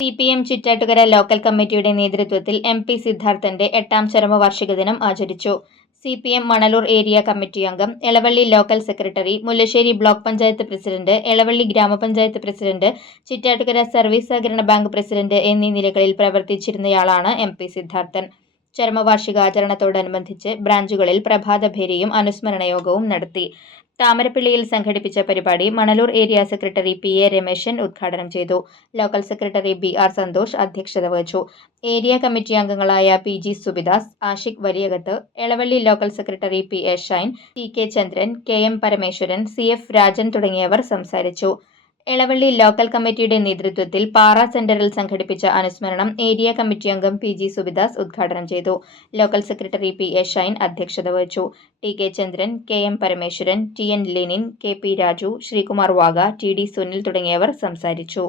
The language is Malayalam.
CPM ചിറ്റാറ്റുകര ലോക്കൽ കമ്മിറ്റിയുടെ നേതൃത്വത്തിൽ MP സിദ്ധാർത്ഥന്റെ 8ാം ചരമവാർഷിക ദിനം ആചരിച്ചു. CPM മണലൂർ ഏരിയ കമ്മിറ്റി അംഗം, Elavally local secretary, Mullassery block panchayat president, Elavally ഗ്രാമപഞ്ചായത്ത് പ്രസിഡന്റ്, ചിറ്റാറ്റുകര സർവീസ് സഹകരണ ബാങ്ക് പ്രസിഡന്റ് എന്നീ നിലകളിൽ പ്രവർത്തിച്ചിരുന്നയാളാണ് MP സിദ്ധാർത്ഥൻ. ചരമവാർഷികാചരണത്തോടനുബന്ധിച്ച് ബ്രാഞ്ചുകളിൽ പ്രഭാതഭേരിയും അനുസ്മരണ യോഗവും നടത്തി. താമരപ്പള്ളിയിൽ സംഘടിപ്പിച്ച പരിപാടി Manalur area secretary PA Rameshan ഉദ്ഘാടനം ചെയ്തു. ലോക്കൽ സെക്രട്ടറി BR സന്തോഷ് അധ്യക്ഷത വഹിച്ചു. ഏരിയ കമ്മിറ്റി അംഗങ്ങളായ PG Subidas, Ashiq Valiyakath, Elavally local secretary PA Shine, TK Chandran, KM Parameswaran, CF Rajan തുടങ്ങിയവർ സംസാരിച്ചു. എളവള്ളി ലോക്കൽ കമ്മിറ്റിയുടെ നേതൃത്വത്തിൽ പാറ സെന്ററിൽ സംഘടിപ്പിച്ച അനുസ്മരണം ഏരിയ കമ്മിറ്റി അംഗം PG സുബിദാസ് ഉദ്ഘാടനം ചെയ്തു. ലോക്കൽ സെക്രട്ടറി PA ഷൈൻ അധ്യക്ഷത വഹിച്ചു. TK Chandran, KM Parameswaran, TN Lenin, KP Raju, Sreekumar Wagah, TD Sunil തുടങ്ങിയവർ സംസാരിച്ചു.